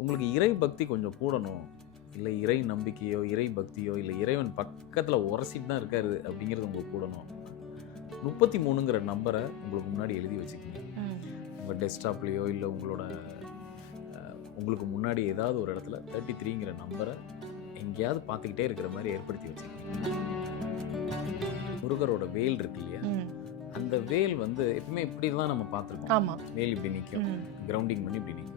உங்களுக்கு இறை பக்தி கொஞ்சம் கூடணும், இல்லை இறை நம்பிக்கையோ இறை பக்தியோ இல்லை இறைவன் பக்கத்தில் உரசிட்டு தான் இருக்காரு அப்படிங்கிறது உங்களுக்கு கூடணும். 33ங்கிற நம்பரை உங்களுக்கு முன்னாடி எழுதி வச்சுக்கிங்க. உங்கள் டெஸ்க்டாப்லேயோ இல்லை உங்களுக்கு முன்னாடி ஏதாவது ஒரு இடத்துல 33ங்கிற நம்பரை எங்கேயாவது பார்த்துக்கிட்டே இருக்கிற மாதிரி ஏற்படுத்தி வச்சுக்கிங்க. முருகரோட வேல் இருக்கு இல்லையா, அந்த வேல் வந்து எப்பவுமே இப்படி தான் நம்ம பார்த்துருக்கோம். வேல் இப்படி நிற்கும், கிரவுண்டிங் பண்ணி இப்படி நிற்கும்.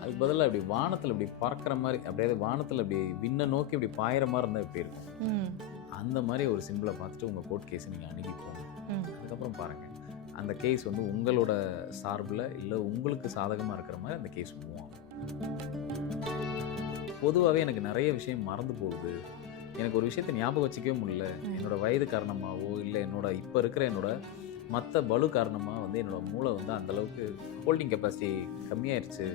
அதுக்கு பதிலாக இப்படி வானத்தில் இப்படி பறக்கிற மாதிரி, அப்படியே வானத்தில் இப்படி விண்ணை நோக்கி இப்படி பாயிற மாதிரி இருந்தால் எப்படி இருக்கும், அந்த மாதிரி ஒரு சிம்பிளை பார்த்துட்டு உங்கள் கோர்ட் கேஸை நீங்கள் அணுகி போங்க. அதுக்கப்புறம் பாருங்கள், அந்த கேஸ் வந்து உங்களோட சார்பில் இல்லை உங்களுக்கு சாதகமாக இருக்கிற மாதிரி அந்த கேஸ் மூவ் ஆகும். பொதுவாகவே எனக்கு நிறைய விஷயம் மறந்து போகுது, எனக்கு ஒரு விஷயத்தை ஞாபகம் வச்சுக்கவே முடியல, என்னோட வயது காரணமாகவோ இல்லை இப்போ இருக்கிற என்னோட மற்ற பலு காரணமாக வந்து என்னோட மூளை வந்து அந்தளவுக்கு ஹோல்டிங் கெப்பாசிட்டி கம்மியாயிருச்சு.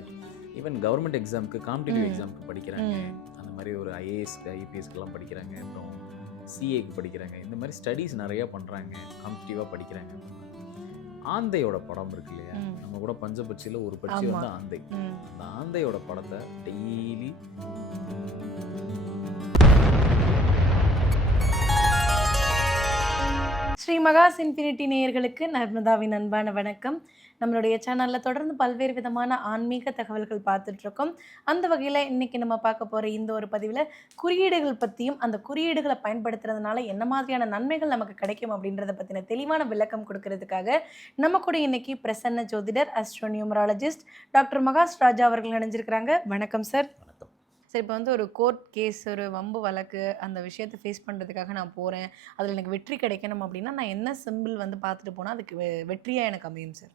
ஈவன் கவர்மெண்ட் எக்ஸாமுக்கு, காம்படிட்டிவ் எக்ஸாமுக்கு படிக்கிறாங்க, அந்த மாதிரி ஒரு ஐஏஎஸ்க்கு ஐபிஎஸ்க்கெல்லாம் படிக்கிறாங்க, அப்புறம் சிஏக்கு படிக்கிறாங்க, இந்த மாதிரி ஸ்டடீஸ் நிறையா பண்ணுறாங்க, காம்படிட்டிவாக படிக்கிறாங்க. ஆந்தையோட படம் இருக்கு இல்லையா, நம்ம கூட பஞ்சபட்சியில் ஒரு பட்சி வந்து ஆந்தை. அந்த ஆந்தையோட படத்தை டெய்லி ஸ்ரீ மகாஸ் இன்ஃபினிட்டி நேயர்களுக்கு நர்மதாவின் அன்பான வணக்கம். நம்மளுடைய சேனலில் தொடர்ந்து பல்வேறு விதமான ஆன்மீக தகவல்கள் பார்த்துட்ருக்கோம். அந்த வகையில் இன்றைக்கி நம்ம பார்க்க போகிற இந்த ஒரு பதிவில் குறியீடுகள் பற்றியும், அந்த குறியீடுகளை பயன்படுத்துறதுனால என்ன மாதிரியான நன்மைகள் நமக்கு கிடைக்கும் அப்படின்றத பற்றின தெளிவான விளக்கம் கொடுக்கறதுக்காக நம்ம கூட இன்றைக்கி பிரசன்ன ஜோதிடர், அஸ்ட்ரோநியூமராலஜிஸ்ட் டாக்டர் மகாஸ் ராஜா அவர்கள் இணைஞ்சிருக்கிறாங்க. வணக்கம் சார். சரி, இப்போ வந்து ஒரு கோர்ட் கேஸ், ஒரு வம்பு வழக்கு, அந்த விஷயத்தை ஃபேஸ் பண்ணுறதுக்காக நான் போகிறேன், அதில் எனக்கு வெற்றி கிடைக்கணும் அப்படின்னா நான் என்ன சிம்பிள் வந்து பார்த்துட்டு போனால் அதுக்கு வெற்றியாக எனக்கு அமையும் சார்?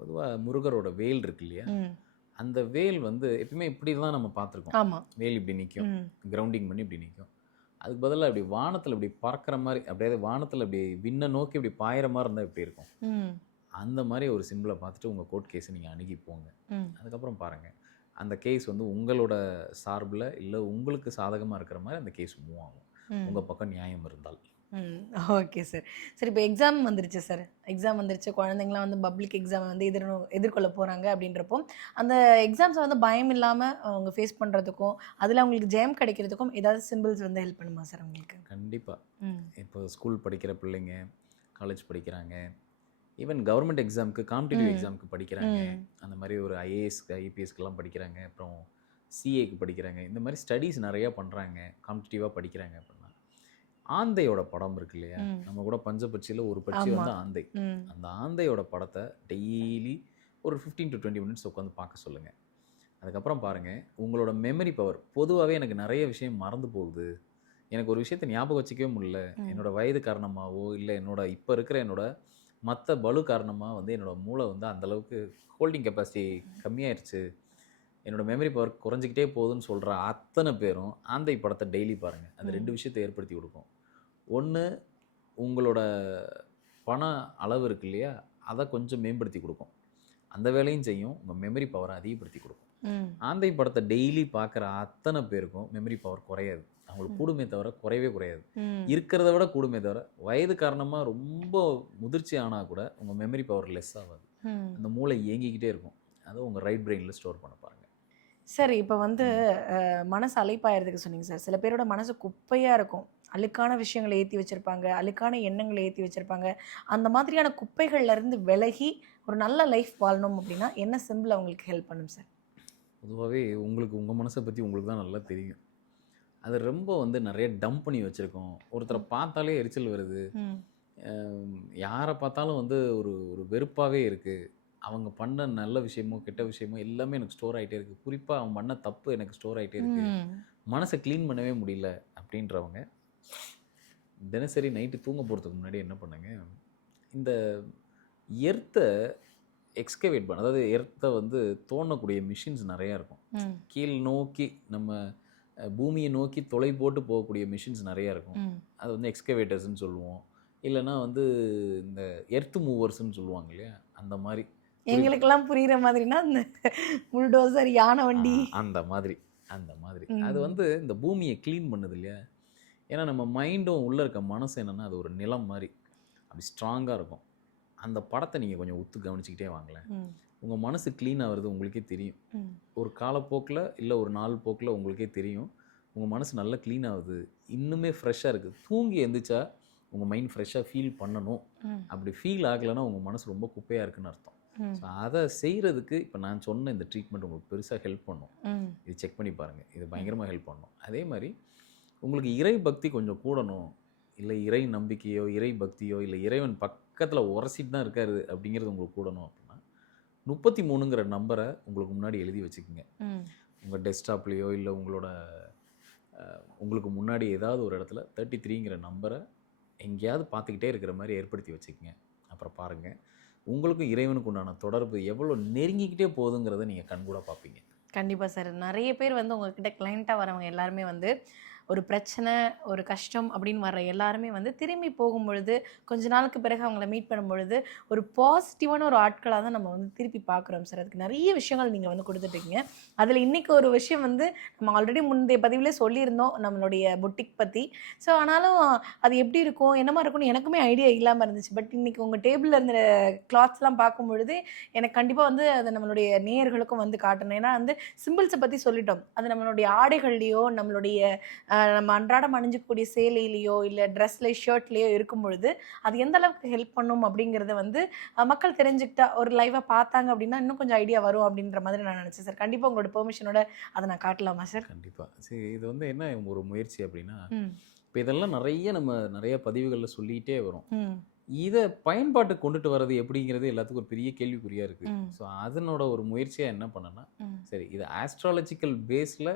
பொதுவாக முருகரோட வேல் இருக்கு இல்லையா, அந்த வேல் வந்து எப்பவுமே இப்படி தான் நம்ம பார்த்துருக்கோம். வேல் இப்படி நிற்கும், கிரவுண்டிங் பண்ணி இப்படி நிற்கும். அதுக்கு பதிலாக இப்படி வானத்தில் இப்படி பறக்கிற மாதிரி, அப்படியே வானத்தில் இப்படி விண்ணை நோக்கி இப்படி பாயிற மாதிரி இருந்தால் எப்படி இருக்கும், அந்த மாதிரி ஒரு சிம்பிளை பார்த்துட்டு உங்கள் கோர்ட் கேஸை நீங்கள் அணுகி போங்க. அதுக்கப்புறம் பாருங்கள், அந்த கேஸ் வந்து உங்களோட சார்பில் இல்லை உங்களுக்கு சாதகமாக இருக்கிற மாதிரி அந்த கேஸ் மூவ் ஆகும், உங்கள் பக்கம் நியாயம் இருந்தால். Okay sir. சரி, இப்போ எக்ஸாம் வந்துருச்சு சார், எக்ஸாம் வந்துருச்சு, குழந்தைங்களாம் வந்து பப்ளிக் எக்ஸாம் வந்து எதிர்கொள்ள போகிறாங்க அப்படின்றப்போ அந்த எக்ஸாம்ஸை வந்து பயம் இல்லாமல் அவங்க ஃபேஸ் பண்ணுறதுக்கும் அதில் அவங்களுக்கு ஜெயம் கிடைக்கிறதுக்கும் ஏதாவது சிம்பிள்ஸ் வந்து ஹெல்ப் பண்ணுமா சார் உங்களுக்கு? கண்டிப்பாக. இப்போ ஸ்கூல் படிக்கிற பிள்ளைங்க, காலேஜ் படிக்கிறாங்க, ஈவன் கவர்மெண்ட் எக்ஸாமுக்கு, காம்படிட்டிவ் எக்ஸாமுக்கு படிக்கிறாங்க, அந்த மாதிரி ஒரு ஐஏஎஸ்க்கு ஐபிஎஸ்க்கெல்லாம் படிக்கிறாங்க, அப்புறம் சிஏக்கு படிக்கிறாங்க, இந்த மாதிரி ஸ்டடீஸ் நிறையா பண்ணுறாங்க, காம்படிட்டிவாக படிக்கிறாங்க அப்படின்னா ஆந்தையோட படம் இருக்கு இல்லையா, நம்ம கூட பஞ்சபட்சியில் ஒரு பட்சி வந்து ஆந்தை. அந்த ஆந்தையோட படத்தை டெய்லி ஒரு 15 to 20 minutes உட்காந்து பார்க்க சொல்லுங்கள். அதுக்கப்புறம் பாருங்கள், உங்களோட மெமரி பவர். பொதுவாகவே எனக்கு நிறைய விஷயம் மறந்து போகுது, எனக்கு ஒரு விஷயத்தை ஞாபகம் வச்சுக்கவே முடியல, என்னோட வயது காரணமாகவோ இல்லை இப்போ இருக்கிற என்னோட மற்ற பலு காரணமாக வந்து என்னோட மூளை வந்து அந்தளவுக்கு ஹோல்டிங் கெப்பாசிட்டி கம்மியாயிருச்சு, என்னோட மெமரி பவர் குறைஞ்சிக்கிட்டே போகுதுன்னு சொல்கிற அத்தனை பேரும் ஆந்தை படத்தை டெய்லி பாருங்கள். அந்த 2 விஷயத்தை ஏற்படுத்தி கொடுக்கும். ஒன்று, உங்களோட பண அளவு இருக்கு இல்லையா, அதை கொஞ்சம் மேம்படுத்தி கொடுக்கும், அந்த வேலையும் செய்யும், உங்கள் மெமரி பவரை அதிகப்படுத்தி கொடுக்கும். ஆந்தை படத்தை டெய்லி பார்க்குற அத்தனை பேருக்கும் மெமரி பவர் குறையாது, அவங்களுக்கு கூடுமே தவிர குறையவே குறையாது, இருக்கிறத விட கூடுமே தவிர. வயது காரணமாக ரொம்ப முதிர்ச்சி ஆனால் கூட உங்கள் மெமரி பவர் லெஸ் ஆகாது, அந்த மூளை இயங்கிக்கிட்டே இருக்கும். அதை உங்கள் ரைட் பிரெயினில் ஸ்டோர் பண்ண பாருங்கள். சரி, இப்போ வந்து மனசு அலைப்பாயிறதுக்கு சொன்னீங்க சார். சில பேரோட மனசு குப்பையாக இருக்கும், அழுக்கான விஷயங்களை ஏற்றி வச்சுருப்பாங்க, அழுக்கான எண்ணங்களை ஏற்றி வச்சுருப்பாங்க. அந்த மாதிரியான குப்பைகள்லேருந்து விலகி ஒரு நல்ல லைஃப் வாழணும் அப்படின்னா என்ன சிம்பிள் அவங்களுக்கு ஹெல்ப் பண்ணும் சார்? பொதுவாகவே உங்கள் மனசை பற்றி உங்களுக்கு தான் நல்லா தெரியும். அது ரொம்ப வந்து நிறைய டம்ப் பண்ணி வச்சுருக்கோம். ஒருத்தரை பார்த்தாலே எரிச்சல் வருது, யாரை பார்த்தாலும் வந்து ஒரு ஒரு வெறுப்பாகவே இருக்குது, அவங்க பண்ண நல்ல விஷயமோ கெட்ட விஷயமோ எல்லாமே எனக்கு ஸ்டோர் ஆகிட்டே இருக்குது, குறிப்பாக அவங்க பண்ண தப்பு எனக்கு ஸ்டோர் ஆகிட்டே இருக்குது, மனசை க்ளீன் பண்ணவே முடியல அப்படின்றவங்க தினசரி நைட்டு தூங்க போகிறதுக்கு முன்னாடி என்ன பண்ணுங்க, இந்த எர்த்தை எக்ஸ்கவேட் பண்ண, அதாவது எர்த்தை வந்து தோண்டக்கூடிய மிஷின்ஸ் நிறையா இருக்கும், கீழ் நோக்கி நம்ம பூமியை நோக்கி தொலை போட்டு போகக்கூடிய மிஷின்ஸ் நிறையா இருக்கும். அது வந்து எக்ஸ்கவேட்டர்ஸ்ன்னு சொல்லுவோம், இல்லைன்னா வந்து இந்த எர்த் மூவர்ஸ்ன்னு சொல்லுவாங்க இல்லையா, அந்த மாதிரி. எங்களுக்கெல்லாம் புரிகிற மாதிரினா இந்த புல்டோசர், யானை வண்டி, அந்த மாதிரி அது வந்து இந்த பூமியை க்ளீன் பண்ணுது இல்லையா. ஏன்னா நம்ம மைண்டும் உள்ளே இருக்க மனசு என்னென்னா அது ஒரு நிலம் மாதிரி அப்படி ஸ்ட்ராங்காக இருக்கும். அந்த படத்தை நீங்கள் கொஞ்சம் உத்து கவனிச்சிக்கிட்டே வாங்களேன். உங்கள் மனசு க்ளீன் ஆகிறது உங்களுக்கே தெரியும். ஒரு காலப்போக்கில் இல்லை ஒரு நாள் போக்கில் உங்களுக்கே தெரியும் உங்கள் மனசு நல்லா க்ளீன் ஆகுது, இன்னுமே ஃப்ரெஷ்ஷாக இருக்குது. தூங்கி எழுந்திரிச்சா உங்கள் மைண்ட் ஃப்ரெஷ்ஷாக ஃபீல் பண்ணணும். அப்படி ஃபீல் ஆகலைன்னா உங்கள் மனசு ரொம்ப குப்பையாக இருக்குன்னு அர்த்தம். ஸோ அதை செய்கிறதுக்கு இப்போ நான் சொன்ன இந்த ட்ரீட்மெண்ட் உங்களுக்கு பெருசாக ஹெல்ப் பண்ணும். இது செக் பண்ணி பாருங்கள், இது பயங்கரமாக ஹெல்ப் பண்ணும். அதே மாதிரி உங்களுக்கு இறை பக்தி கொஞ்சம் கூடணும், இல்லை இறை நம்பிக்கையோ இறை பக்தியோ இல்லை இறைவன் பக்கத்தில் உரசிட்டு தான் இருக்காரு அப்படிங்கிறது உங்களுக்கு கூடணும் அப்படின்னா 33ங்கிற நம்பரை உங்களுக்கு முன்னாடி எழுதி வச்சுக்கோங்க. உங்கள் டெஸ்க்டாப்லேயோ இல்லை உங்களுக்கு முன்னாடி ஏதாவது ஒரு இடத்துல 33ங்கிற நம்பரை எங்கேயாவது பார்த்துக்கிட்டே இருக்கிற மாதிரி ஏற்படுத்தி வச்சுக்கோங்க. அப்புறம் பாருங்கள், உங்களுக்கும் இறைவனுக்கு உண்டான தொடர்பு எவ்வளோ நெருங்கிக்கிட்டே போகுதுங்கிறத நீங்கள் கண்கூட பார்ப்பீங்க. கண்டிப்பாக சார். நிறைய பேர் வந்து உங்ககிட்ட கிளைண்ட்டாக வரவங்க எல்லாருமே வந்து ஒரு பிரச்சனை, ஒரு கஷ்டம் அப்படின்னு வர்ற எல்லாருமே வந்து திரும்பி போகும்பொழுது, கொஞ்ச நாளுக்கு பிறகு அவங்கள மீட் பண்ணும்பொழுது ஒரு பாசிட்டிவான ஒரு ஆட்களாக தான் நம்ம வந்து திருப்பி பார்க்குறோம் சார். அதுக்கு நிறைய விஷயங்கள் நீங்கள் வந்து கொடுத்துட்ருக்கீங்க. அதில் இன்றைக்கி ஒரு விஷயம் வந்து நம்ம ஆல்ரெடி முந்தைய பதிவிலே சொல்லியிருந்தோம் நம்மளுடைய பொட்டிக் பற்றி. ஸோ ஆனாலும் அது எப்படி இருக்கும், என்னமா இருக்கும்னு எனக்குமே ஐடியா இல்லாமல் இருந்துச்சு. பட் இன்றைக்கி உங்கள் டேபிளில் இருந்த கிளாத்ஸ்லாம் பார்க்கும்பொழுது எனக்கு கண்டிப்பாக வந்து அதை நம்மளுடைய நேயர்களுக்கும் வந்து காட்டணும். ஏன்னா வந்து சிம்பிள்ஸை பற்றி சொல்லிட்டோம், அது நம்மளுடைய ஆடைகள்லையோ நம்மளுடைய நம்ம அன்றாடம் அணிஞ்சிக்கக்கூடிய சேலையிலையோ இல்லை ட்ரெஸ்லையோ ஷர்ட்லேயோ இருக்கும் பொழுது அது எந்த அளவுக்கு ஹெல்ப் பண்ணும் அப்படிங்கிறத வந்து மக்கள் தெரிஞ்சுக்கிட்டா ஒரு லைவாக பார்த்தாங்க அப்படின்னா இன்னும் கொஞ்சம் ஐடியா வரும் அப்படின்ற மாதிரி நான் நினச்சேன் சார். கண்டிப்பாக உங்களோட பெர்மிஷனோட அதை நான் காட்டலாமா சார்? கண்டிப்பாக. சரி, இது வந்து என்ன ஒரு முயற்சி அப்படின்னா, இப்போ இதெல்லாம் நிறைய பதிவுகளில் சொல்லிகிட்டே வரும். இதை பயன்பாட்டுக்கு கொண்டுட்டு வர்றது எப்படிங்கிறது எல்லாத்துக்கும் ஒரு பெரிய கேள்விக்குறியாக இருக்குது. ஸோ அதனோட ஒரு முயற்சியாக என்ன பண்ணேன்னா, சரி இது ஆஸ்ட்ராலஜிக்கல் பேஸில்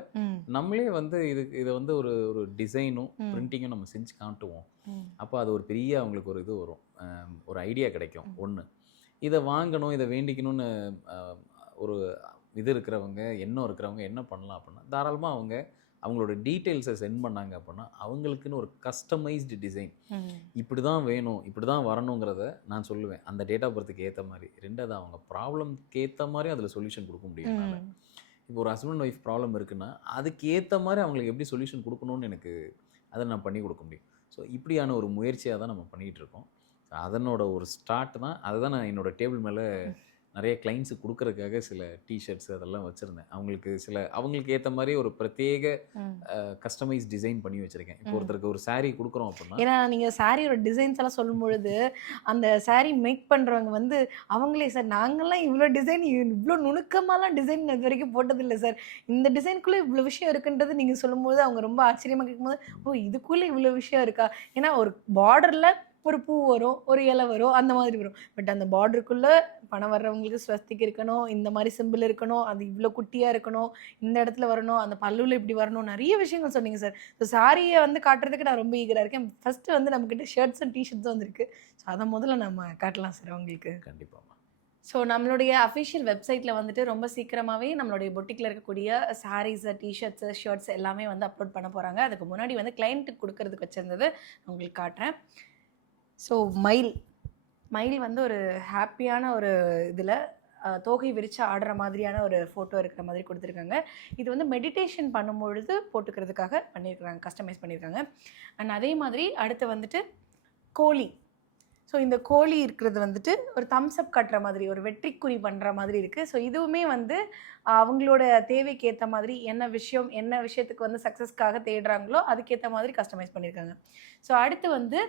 நம்மளே வந்து இதை வந்து ஒரு டிசைனும் பிரிண்டிங்கும் நம்ம செஞ்சு காட்டுவோம். அப்போ அது ஒரு பெரிய அவங்களுக்கு ஒரு இது வரும், ஒரு ஐடியா கிடைக்கும். ஒன்று, இதை வாங்கணும், இதை வேண்டிக்கணும்னு ஒரு இது இருக்கிறவங்க, எண்ணம் இருக்கிறவங்க என்ன பண்ணலாம் அப்படின்னா, தாராளமாக அவங்களோட டீட்டெயில்ஸை சென்ட் பண்ணாங்க அப்படின்னா அவங்களுக்குன்னு ஒரு கஸ்டமைஸ்டு டிசைன் இப்படி தான் வேணும், இப்படி தான் வரணுங்கிறத நான் சொல்லுவேன். அந்த டேட் ஆஃப் பர்த்துக்கு ஏற்ற மாதிரி. ரெண்டாவது, அவங்க ப்ராப்ளம்க்கு ஏற்ற மாதிரி அதில் சொல்யூஷன் கொடுக்க முடியும். இப்போ ஒரு ஹஸ்பண்ட் ஒய்ஃப் ப்ராப்ளம் இருக்குன்னா அதுக்கு ஏற்ற மாதிரி அவங்களுக்கு எப்படி சொல்யூஷன் கொடுக்கணும்னு எனக்கு அதை நான் பண்ணி கொடுக்க முடியும். ஸோ இப்படியான ஒரு முயற்சியாக தான் நம்ம பண்ணிகிட்டு இருக்கோம். அதனோட ஒரு ஸ்டார்ட் தான். அதை தான் நான் என்னோடய டேபிள் மேலே நிறைய கிளைண்ட்ஸுக்கு கொடுக்கறதுக்காக சில டிஷர்ட்ஸ் அதெல்லாம் வச்சுருந்தேன். அவங்களுக்கு ஏற்ற மாதிரி ஒரு பிரத்யேக கஸ்டமைஸ் டிசைன் பண்ணி வச்சுருக்கேன். இப்போ ஒருத்தருக்கு ஒரு சாரீ கொடுக்குறோம் அப்படின்னா, ஏன்னா நீங்கள் சாரியோட டிசைன்ஸ் எல்லாம் சொல்லும் பொழுது அந்த சாரீ மேக் பண்ணுறவங்க வந்து அவங்களே சார் நாங்கள்லாம் இவ்வளோ டிசைன் இவ்வளோ நுணுக்கமாலாம் டிசைன் இது வரைக்கும் போட்டதில்லை சார், இந்த டிசைனுக்குள்ளே இவ்வளோ விஷயம் இருக்குன்றது நீங்கள் சொல்லும்போது அவங்க ரொம்ப ஆச்சரியமாக கேட்கும்போது, ஓ இதுக்குள்ளே இவ்வளோ விஷயம் இருக்கா. ஏன்னா ஒரு பார்டரில் ஒரு பூ வரும், ஒரு இலை வரும், அந்த மாதிரி வரும். பட் அந்த பார்டருக்குள்ளே பணம் வர்றவங்களுக்கு ஸ்வஸ்திக்கு இருக்கணும், இந்த மாதிரி சிம்பிள் இருக்கணும், அது இவ்வளோ குட்டியாக இருக்கணும், இந்த இடத்துல வரணும், அந்த பல்லுவில் இப்படி வரணும், நிறைய விஷயங்கள் சொன்னீங்க சார். ஸோ சாரியை வந்து காட்டுறதுக்கு நான் ரொம்ப ஈகராக இருக்கேன். ஃபஸ்ட்டு வந்து நம்மக்கிட்ட ஷர்ட்ஸ் அண்ட் டிஷர்ட்ஸும் வந்துருக்கு. ஸோ அதை முதல்ல நம்ம காட்டலாம் சார் அவங்களுக்கு. கண்டிப்பாக. ஸோ நம்மளுடைய அஃபிஷியல் வெப்சைட்டில் வந்துட்டு ரொம்ப சீக்கிரமாகவே நம்மளுடைய பொட்டிக்கில் இருக்கக்கூடிய சாரீஸு, டிஷர்ட்ஸு, ஷர்ட்ஸ் எல்லாமே வந்து அப்லோட் பண்ண போகிறாங்க. அதுக்கு முன்னாடி வந்து கிளைண்ட்டுக்கு கொடுக்கறதுக்கு வச்சுருந்தது உங்களுக்கு காட்டுறேன். ஸோ மயில் வந்து ஒரு ஹாப்பியான ஒரு இதில் தோகை விரித்து ஆடுற மாதிரியான ஒரு ஃபோட்டோ இருக்கிற மாதிரி கொடுத்துருக்காங்க. இது வந்து மெடிடேஷன் பண்ணும்பொழுது போட்டுக்கிறதுக்காக பண்ணியிருக்கிறாங்க, கஸ்டமைஸ் பண்ணியிருக்காங்க. அண்ட் அதே மாதிரி அடுத்து வந்துட்டு கோழி. ஸோ இந்த கோழி இருக்கிறது வந்துட்டு ஒரு தம்ஸ் அப் கட்டுற மாதிரி, ஒரு வெற்றிக்குறி பண்ணுற மாதிரி இருக்குது. ஸோ இதுவுமே வந்து அவங்களோட தேவைக்கு ஏற்ற மாதிரி என்ன விஷயத்துக்கு வந்து சக்ஸஸ்க்காக தேடுறாங்களோ அதுக்கேற்ற மாதிரி கஸ்டமைஸ் பண்ணியிருக்காங்க. ஸோ அடுத்து வந்து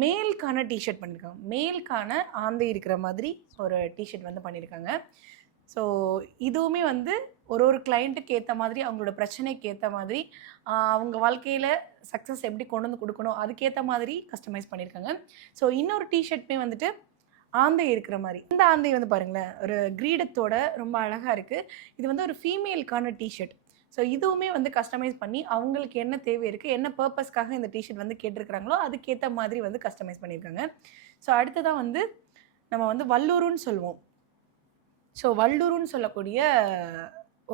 மேல்கான டிஷர்ட் பண்ணியிருக்காங்க. மேல்கான ஆந்தை இருக்கிற மாதிரி ஒரு டிஷர்ட் வந்து பண்ணியிருக்காங்க. ஸோ இதுவுமே வந்து ஒரு கிளைண்ட்டுக்கு ஏற்ற மாதிரி, அவங்களோட பிரச்சனைக்கு ஏற்ற மாதிரி, அவங்க வாழ்க்கையில் சக்ஸஸ் எப்படி கொண்டு வந்து கொடுக்கணும் அதுக்கேற்ற மாதிரி கஸ்டமைஸ் பண்ணியிருக்காங்க. ஸோ இன்னொரு டிஷர்ட்டுமே வந்துட்டு ஆந்தை இருக்கிற மாதிரி. இந்த ஆந்தை வந்து பாருங்களேன், ஒரு கிரீடத்தோட ரொம்ப அழகாக இருக்குது. இது வந்து ஒரு ஃபீமேலுக்கான டிஷர்ட். ஸோ இதுவுமே வந்து கஸ்டமைஸ் பண்ணி அவங்களுக்கு என்ன தேவை இருக்குது, என்ன பர்பஸ்க்காக இந்த டிஷர்ட் வந்து கேட்டிருக்கிறாங்களோ அதுக்கேற்ற மாதிரி வந்து கஸ்டமைஸ் பண்ணியிருக்காங்க. ஸோ அடுத்ததான் வந்து நம்ம வந்து வல்லூருன்னு சொல்லுவோம். ஸோ வல்லூருன்னு சொல்லக்கூடிய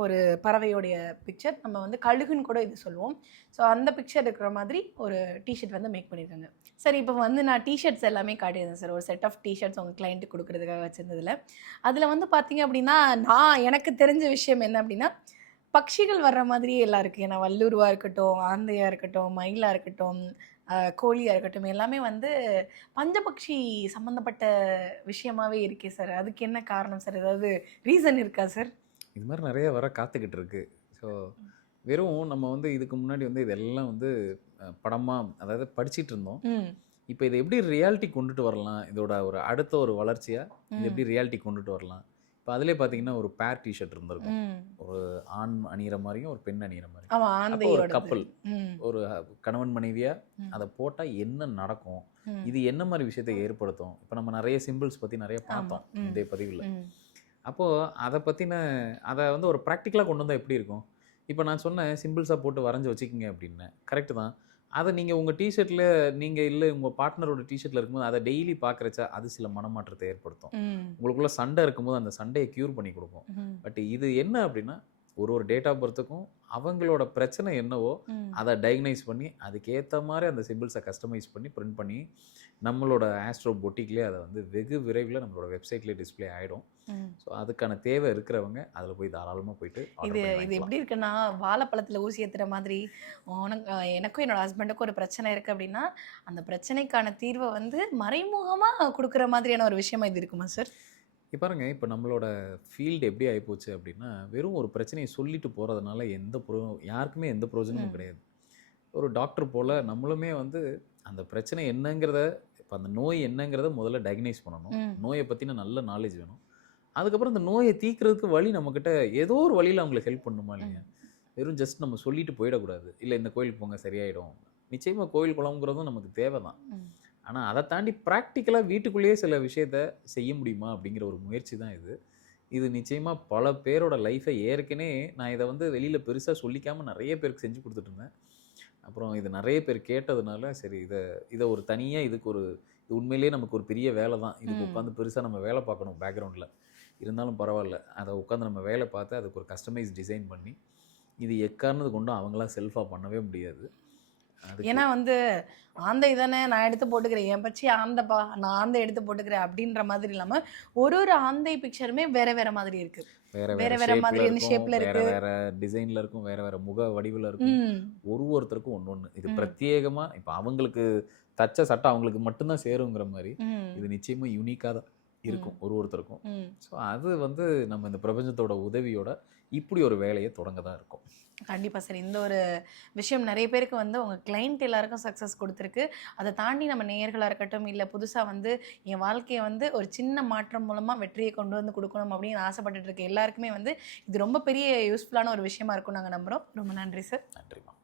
ஒரு பறவையோடைய பிக்சர், நம்ம வந்து கழுகுன்னு கூட இது சொல்லுவோம். ஸோ அந்த பிக்சர் இருக்கிற மாதிரி ஒரு டிஷர்ட் வந்து மேக் பண்ணியிருக்காங்க. சரி, இப்போ வந்து நான் டிஷர்ட்ஸ் எல்லாமே காட்டியிருந்தேன் சார். ஒரு செட் ஆஃப் டிஷர்ட்ஸ் உங்கள் கிளைண்ட்டுக்கு கொடுக்குறதுக்காக வச்சுருந்ததில். அதில் வந்து பார்த்திங்க அப்படின்னா எனக்கு தெரிஞ்ச விஷயம் என்ன அப்படின்னா, பட்சிகள் வர்ற மாதிரியே எல்லாம் இருக்குது. ஏன்னா வல்லூருவாக இருக்கட்டும், ஆந்தையாக இருக்கட்டும், மயிலாக இருக்கட்டும், கோழியாக இருக்கட்டும் எல்லாமே வந்து பஞ்சபக்ஷி சம்மந்தப்பட்ட விஷயமாவே இருக்கே சார். அதுக்கு என்ன காரணம் சார்? ஏதாவது ரீசன் இருக்கா சார்? இது மாதிரி நிறைய வர காத்துக்கிட்டு இருக்கு. ஸோ வெறும் நம்ம வந்து இதுக்கு முன்னாடி வந்து இதெல்லாம் வந்து படமாக அதாவது படிச்சிட்டு இருந்தோம். ம் இப்போ இதை எப்படி ரியாலிட்டி கொண்டுட்டு வரலாம், இதோட ஒரு அடுத்த ஒரு வளர்ச்சியாக இது எப்படி ரியாலிட்டி கொண்டுட்டு வரலாம். இப்போ அதிலே பார்த்தீங்கன்னா ஒரு பேர் டிஷர்ட் இருந்திருக்கும். ம் ஒரு ஆண் அணிகிற மாதிரியும் ஒரு பெண் அணிகிற மாதிரி. ஆமா அப்போ ஒரு ஆந்தையோடது. கப்பல் ம் ஒரு கணவன் மனைவியா ம் அதை போட்டால் என்ன நடக்கும், ம் இது என்ன மாதிரி விஷயத்தை ஏற்படுத்தும். இப்போ நம்ம நிறைய சிம்பிள்ஸ் பற்றி நிறைய ஆமா. பார்த்தோம் ம் இந்த பதிவில். ம் அப்போது அதை பற்றின அதை வந்து ஒரு ப்ராக்டிக்கலாக கொண்டு வந்தால் எப்படி இருக்கும். இப்போ நான் சொன்னேன் சிம்பிள்ஸாக போட்டு வரைஞ்சி வச்சுக்கிங்க அப்படின்னேன். கரெக்டு தான். அதை நீங்கள் உங்கள் டிஷர்ட்டில் நீங்கள் இல்லை உங்கள் பார்ட்னரோட டிஷர்ட்டில் இருக்கும்போது அதை டெய்லி பார்க்குறச்சா அது சில மனமாற்றத்தை ஏற்படுத்தும். ம் உங்களுக்குள்ள சண்டை இருக்கும்போது அந்த சண்டையை க்யூர் பண்ணி கொடுக்கும். ம் பட் இது என்ன அப்படின்னா ஒரு டேட் ஆஃப் பர்த்துக்கும் அவங்களோட பிரச்சனை என்னவோ ம் அதை டயக்னைஸ் பண்ணி அதுக்கேற்ற மாதிரி அந்த சிம்பிள்ஸை கஸ்டமைஸ் பண்ணி பிரிண்ட் பண்ணி நம்மளோட ஆஸ்ட்ரோ பொட்டிக்லேயே அதை வந்து வெகு விரைவில் நம்மளோட வெப்சைட்லேயே டிஸ்ப்ளே ஆகிடும். ம் ஸோ அதுக்கான தேவை இருக்கிறவங்க அதில் போய் தாராளமாக போயிட்டு இது ஆர்டர் பண்ணி இது வாங்கிக்கலாம். எப்படி இருக்குன்னா வாழைப்பழத்தில் ஊசி ஏற்றுற மாதிரி உனக்கு எனக்கும் என்னோட ஹஸ்பண்டுக்கும் ஒரு பிரச்சனை இருக்குது அப்படின்னா அந்த பிரச்சனைக்கான தீர்வை வந்து மறைமுகமாக கொடுக்குற மாதிரியான ஒரு விஷயமா இது இருக்குமா சார்? இப்போ பாருங்க, இப்போ நம்மளோட ஃபீல்டு எப்படி ஆகிப்போச்சு அப்படின்னா வெறும் ஒரு பிரச்சனையை சொல்லிட்டு போகிறதுனால யாருக்குமே எந்த பிரயோஜனமும் ம் கிடையாது. ஒரு டாக்டர் போல் நம்மளுமே வந்து அந்த பிரச்சனை என்னங்கிறத இப்போ அந்த நோய் என்னங்கிறத முதல்ல டயக்னைஸ் பண்ணணும். ம் நோயை பற்றின நல்ல நாலேஜ் வேணும். அதுக்கப்புறம் இந்த நோயை தீர்க்கிறதுக்கு வழி நம்மக்கிட்ட ஏதோ ஒரு வழியில் அவங்களுக்கு ஹெல்ப் பண்ணுமா ம் இல்லையா. வெறும் ஜஸ்ட் நம்ம சொல்லிட்டு போயிடக்கூடாது. இல்லை இந்த கோயிலுக்கு போங்க சரியாயிடும். நிச்சயமாக கோயில் குளம்ங்கிறதும் நமக்கு தேவை தான். ம் ஆனால் அதை தாண்டி ப்ராக்டிக்கலாக வீட்டுக்குள்ளேயே சில விஷயத்த செய்ய முடியுமா அப்படிங்கிற ஒரு முயற்சி தான் இது. இது நிச்சயமாக பல பேரோட லைஃப்பை ஏற்கனவே நான் இதை வந்து வெளியில் பெருசாக சொல்லிக்காமல் நிறைய பேருக்கு செஞ்சு கொடுத்துட்டு இருந்தேன். அப்புறம் இது நிறைய பேர் கேட்டதுனால சரி இதை ஒரு தனியாக இது உண்மையிலேயே நமக்கு ஒரு பெரிய வேலை தான். இதுக்கு ம் உட்காந்து பெருசாக நம்ம வேலை பார்க்கணும் பேக்ரவுண்டில். இருந்தாலும் பரவாயில்ல. அதை உட்காந்து நம்ம வேலை பார்த்து அதுக்கு ஒரு கஸ்டமைஸ் டிசைன் பண்ணி இது எக்காரணது கொண்டும் அவங்களாம் செல்ஃபாக பண்ணவே முடியாது. அதுக்கு ஏன்னா வந்து ஆந்தை தானே நான் எடுத்து போட்டுக்கிறேன், என் பச்சி ஆந்தைப்பா நான் ஆந்தை எடுத்து போட்டுக்கிறேன் அப்படின்ற மாதிரி இல்லாமல் ஒரு ஒரு ஆந்தை பிக்சருமே வேற வேற மாதிரி இருக்கு. வேற வேற வேற வேற ஷேப்ல மாதிரி இருக்கும், ஷேப்ல வேற இருக்கு. வேற டிசைன்ல இருக்கும், வேற வேற முக வடிவில் இருக்கும். ம் ஒருத்தருக்கும் ஒன்று இது ம் பிரத்யேகமாக இப்போ அவங்களுக்கு தச்ச சட்டை அவங்களுக்கு மட்டும்தான் சேருங்கிற மாதிரி ம் இது நிச்சயமாக யூனிக்காக தான் ம் இருக்கும் ஒருத்தருக்கும். ம் ஸோ அது வந்து நம்ம இந்த பிரபஞ்சத்தோட உதவியோட இப்படி ஒரு வேலையை தொடங்க தான் இருக்கும். கண்டிப்பாக சார். இந்த ஒரு விஷயம் நிறைய பேருக்கு வந்து உங்கள் கிளைண்ட் எல்லாருக்கும் சக்ஸஸ் கொடுத்துருக்கு. அதை தாண்டி நம்ம நேயர்களாக இருக்கட்டும் இல்லை புதுசாக வந்து என் வாழ்க்கையை வந்து ஒரு சின்ன மாற்றம் மூலமாக வெற்றியை கொண்டு வந்து கொடுக்கணும் அப்படின்னு ஆசைப்பட்டுட்டு இருக்க எல்லாருக்குமே வந்து இது ரொம்ப பெரிய யூஸ்ஃபுல்லான ஒரு விஷயமா இருக்கும் நாங்கள் நம்புகிறோம். ரொம்ப நன்றி சார். நன்றிமா.